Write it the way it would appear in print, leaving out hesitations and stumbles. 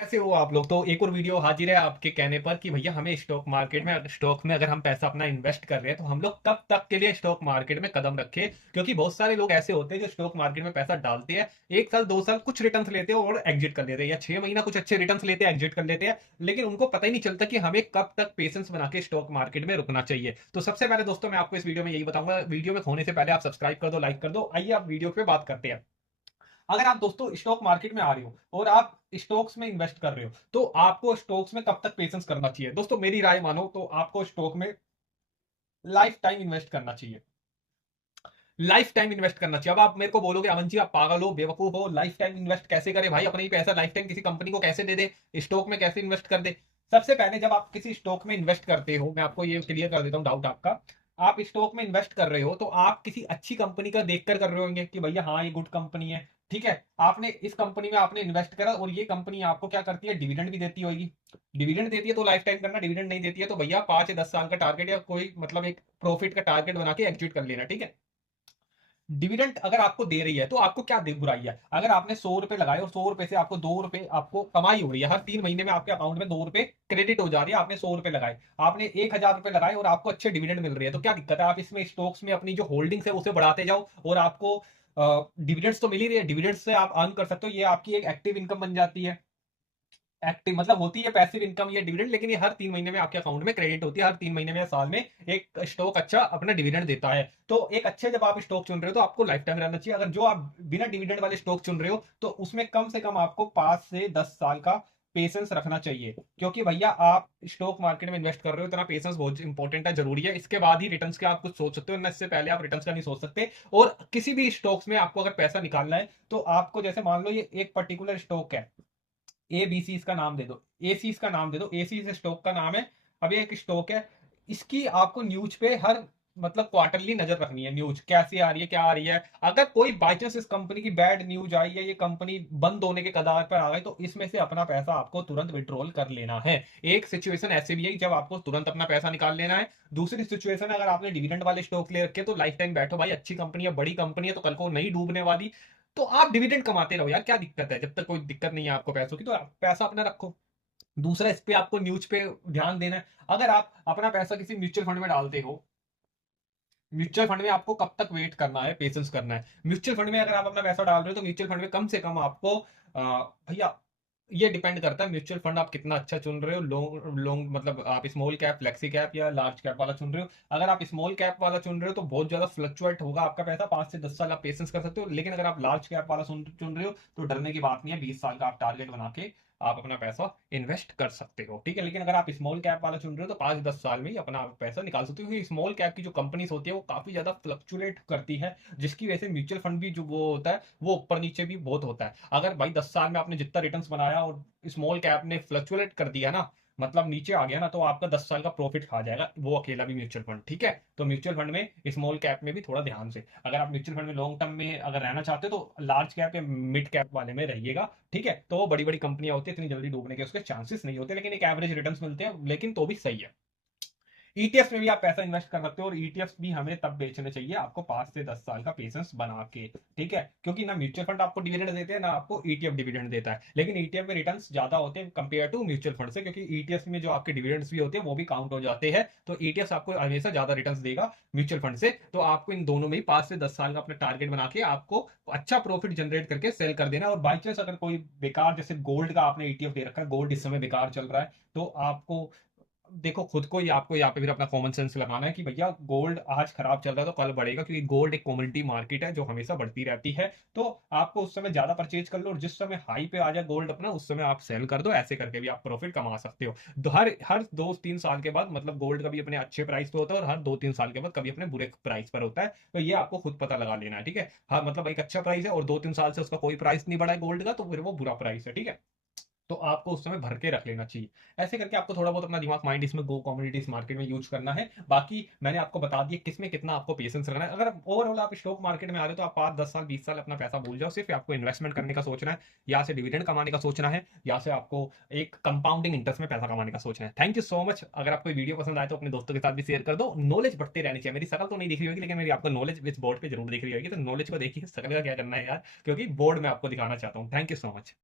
कैसे हो आप लोग। तो एक और वीडियो हाजिर है आपके कहने पर कि भैया हमें स्टॉक मार्केट में स्टॉक में अगर हम पैसा अपना इन्वेस्ट कर रहे हैं तो हम लोग कब तक के लिए स्टॉक मार्केट में कदम रखें, क्योंकि बहुत सारे लोग ऐसे होते हैं जो स्टॉक मार्केट में पैसा डालते हैं, 1 साल 2 साल कुछ रिटर्न्स लेते हैं और एग्जिट कर लेते हैं, या 6 महीना कुछ अच्छे रिटर्न्स लेते हैं, एग्जिट कर लेते हैं, लेकिन उनको पता ही नहीं चलता कि हमें कब तक पेशेंस बना के स्टॉक मार्केट में रुकना चाहिए। तो सबसे पहले दोस्तों मैं आपको इस वीडियो में यही बताऊंगा। वीडियो में होने से पहले आप सब्सक्राइब कर दो, लाइक कर दो। आइए आप वीडियो पे बात करते हैं। अगर आप दोस्तों स्टॉक मार्केट में आ रहे हो और आप स्टॉक्स में इन्वेस्ट कर रहे हो तो आपको स्टॉक्स में कब तक पेशेंस करना चाहिए। दोस्तों मेरी राय मानो तो आपको स्टॉक में लाइफ टाइम इन्वेस्ट करना चाहिए। लाइफ टाइम इन्वेस्ट करना चाहिए। अब आप मेरे को बोलोगे अमन जी आप पागल हो, बेवकूफ हो, लाइफ टाइम इन्वेस्ट कैसे करें भाई, अपना ही पैसा लाइफ टाइम किसी कंपनी को कैसे दे दे, स्टॉक में कैसे इन्वेस्ट कर दे। सबसे पहले जब आप किसी स्टॉक में इन्वेस्ट करते हो, मैं आपको ये क्लियर कर देता हूँ डाउट आपका। आप स्टॉक में इन्वेस्ट कर रहे हो तो आप किसी अच्छी कंपनी का देखकर कर रहे होंगे कि भैया हाँ ये गुड कंपनी है, ठीक है। आपने इस कंपनी में आपने इन्वेस्ट करा और ये कंपनी आपको क्या करती है, डिविडेंड भी देती होगी। डिविडेंड देती है तो लाइफ टाइम करना, डिविडेंड नहीं देती है तो भैया 5 या 10 साल का टारगेट या कोई मतलब एक प्रॉफिट का टारगेट बना के एग्जिट कर लेना, ठीक है। डिविडेंड अगर आपको दे रही है तो आपको क्या बुराई है। अगर आपने 100 रुपए लगाए और 100 रुपए से आपको 2 रुपए आपको कमाई हो रही है, हर 3 महीने में आपके अकाउंट में 2 रुपए क्रेडिट हो जा रही है। आपने 100 रुपए लगाए, आपने 1000 रुपए लगाए और आपको अच्छे डिविडेंड मिल रही है, तो क्या दिक्कत है। आप इसमें स्टॉक्स में अपनी जो होल्डिंग्स है उसे बढ़ाते जाओ और आपको डिविडेंड्स तो मिल ही रही है। डिविडेंड्स से आप अर्न कर सकते हो, ये आपकी एक एक्टिव इनकम बन जाती है। एक्टिव मतलब होती है पैसिव इनकम या डिविडेंड, लेकिन ये हर 3 महीने में आपके अकाउंट में क्रेडिट होती है। हर 3 महीने में या साल में एक स्टॉक अच्छा अपना डिविडेंड देता है। तो एक अच्छे जब आप स्टॉक चुन रहे हो तो आपको लाइफ टाइम रहना चाहिए। अगर जो आप बिना डिविडेंड वाले स्टॉक चुन रहे हो तो उसमें कम से कम आपको 5 से 10 साल का पेशेंस रखना चाहिए, क्योंकि भैया आप स्टॉक मार्केट में इन्वेस्ट कर रहे हो, इतना पेशेंस बहुत इंपॉर्टेंट है, जरूरी है। इसके बाद ही रिटर्न्स के आप कुछ सोच सकते हो, ना इससे पहले आप रिटर्न्स का नहीं सोच सकते। और किसी भी स्टॉक्स में आपको अगर पैसा निकालना है तो आपको जैसे मान लो ये एक पर्टिकुलर स्टॉक है, ए बी सी इसका नाम दे दो, ए सी इसका नाम दे दो, ए सी इस स्टॉक का नाम है। अब ये एक स्टॉक है, इसकी आपको न्यूज पे हर मतलब क्वार्टरली नजर रखनी है, न्यूज कैसी आ रही है, क्या आ रही है। अगर कोई बाई चांस इस कंपनी की बैड न्यूज आई है, ये कंपनी बंद होने के कगार पर आ गई, तो इसमें से अपना पैसा आपको तुरंत विड्रॉल कर लेना है। एक सिचुएशन ऐसी भी है जब आपको तुरंत अपना पैसा निकाल लेना है। दूसरी सिचुएशन, अगर आपने डिविडेंड वाले स्टॉक ले रखे तो लाइफ टाइम बैठो भाई, अच्छी कंपनी है, बड़ी कंपनी है, तो कल को नहीं डूबने वाली। तो आप डिविडेंड कमाते रहो यार, क्या दिक्कत है। जब तक कोई दिक्कत नहीं है आपको पैसों की तो आप पैसा अपना रखो। दूसरा, इस पे आपको न्यूज पे ध्यान देना है। अगर आप अपना पैसा किसी म्यूचुअल फंड में डालते हो, म्यूचुअल फंड में आपको कब तक वेट करना है, पेशेंस करना है। म्यूचुअल फंड में अगर आप अपना पैसा डाल रहे हो तो म्यूचुअल फंड में कम से कम आपको भैया ये डिपेंड करता है म्यूचुअल फंड आप कितना अच्छा चुन रहे हो। लॉन्ग लॉन्ग मतलब आप स्मॉल कैप, फ्लेक्सी कैप या लार्ज कैप वाला चुन रहे हो। अगर आप स्मॉल कैप वाला चुन रहे हो तो बहुत ज्यादा फ्लक्चुएट होगा आपका पैसा, 5 से 10 साल आप पेशेंस कर सकते हो। लेकिन अगर आप लार्ज कैप वाला चुन रहे हो तो डरने की बात नहीं है, 20 साल का आप टारगेट बना के आप अपना पैसा इन्वेस्ट कर सकते हो, ठीक है। लेकिन अगर आप स्मॉल कैप वाला चुन रहे हो तो 5 10 साल में ही अपना पैसा निकाल सकते हो, क्योंकि स्मॉल कैप की जो कंपनीज होती है वो काफी ज्यादा फ्लक्चुएट करती है, जिसकी वजह से म्यूचुअल फंड भी जो वो होता है वो ऊपर नीचे भी बहुत होता है। अगर भाई 10 साल में आपने जितना रिटर्न्स बनाया और स्मॉल कैप ने फ्लक्चुएट कर दिया ना, मतलब नीचे आ गया ना, तो आपका 10 साल का प्रॉफिट खा जाएगा वो अकेला भी म्यूचुअल फंड, ठीक है। तो म्यूचुअल फंड में स्मॉल कैप में भी थोड़ा ध्यान से, अगर आप म्यूचुअल फंड में लॉन्ग टर्म में अगर रहना चाहते हो तो लार्ज कैप या मिड कैप वाले में रहिएगा, ठीक है। तो वो बड़ी बड़ी कंपनियां होती है, इतनी जल्दी डूबने के उसके चांसेस नहीं होते, लेकिन एक एवरेज रिटर्न मिलते हैं, लेकिन तो भी सही है। ईटीएफ में भी आप पैसा इन्वेस्ट कर सकते हो, और ईटीएफ भी हमें तब बेचने चाहिए आपको 5 से 10 साल का पेशेंस बना के, ठीक है। क्योंकि ना म्यूचुअल फंड आपको डिविडेंड देते हैं ना आपको ईटीएफ डिविडेंड देता है, लेकिन ईटीएफ में रिटर्न्स ज्यादा होते हैं कंपेयर टू म्यूचुअल फंड से, क्योंकि ईटीएफ में जो आपके डिविडेंड्स भी होते हैं वो भी काउंट हो जाते हैं। तो ईटीएफ आपको हमेशा ज्यादा रिटर्न देगा म्यूचुअल फंड से। तो आपको इन दोनों में ही 5 से 10 साल का अपना टारगेट बना के आपको अच्छा प्रॉफिट जनरेट करके सेल कर देना। और बाई चांस अगर कोई बेकार, जैसे गोल्ड का आपने ईटीएफ दे रखा है, गोल्ड इस समय बेकार चल रहा है, तो आपको देखो खुद को ही आपको यहाँ पे फिर अपना कॉमन सेंस लगाना है कि भैया गोल्ड आज खराब चल रहा है तो कल बढ़ेगा, क्योंकि गोल्ड एक कम्युनिटी मार्केट है जो हमेशा बढ़ती रहती है। तो आपको उस समय ज्यादा परचेज कर लो और जिस समय हाई पे आ जाए गोल्ड अपना उस समय आप सेल कर दो, ऐसे करके भी आप प्रॉफिट कमा सकते हो। तो हर हर 2 3 साल के बाद मतलब गोल्ड कभी अपने अच्छे प्राइस पे होता है और हर 2 3 साल के बाद कभी अपने बुरे प्राइस पर होता है। तो ये आपको खुद पता लगा लेना है, ठीक है। हाँ मतलब एक अच्छा प्राइस है और 2 3 साल से उसका कोई प्राइस नहीं बढ़ा है गोल्ड का, तो फिर वो बुरा प्राइस है, ठीक है। तो आपको उस समय भर के रख लेना चाहिए। ऐसे करके आपको थोड़ा बहुत अपना दिमाग माइंड इसमें गो कम्युनिटीज मार्केट में यूज करना है। बाकी मैंने आपको बता दिया किस में कितना आपको पेशेंस रखना है। अगर ओवरऑल आप स्टॉक मार्केट में आ रहे हो तो आप 5 10 साल 20 साल अपना पैसा भूल जाओ, सिर्फ आपको इन्वेस्टमेंट करने का सोचना है, या से डिविडेंड कमाने का सोचना है, या से आपको एक कंपाउंडिंग इंटरेस्ट में पैसा कमाने का सोचना है। Thank you so much. अगर आपको वीडियो पसंद आए तो अपने दोस्तों के साथ भी शेयर कर दो। नॉलेज बढ़ते रहनी चाहिए। मेरी शकल तो नहीं दिख रही होगी लेकिन मेरी आपको नॉलेज इस बोर्ड पे जरूर दिख रही होगी, तो नॉलेज को देखिए, शकल का क्या करना है यार, क्योंकि बोर्ड में आपको दिखाना चाहता हूँ। Thank you so much.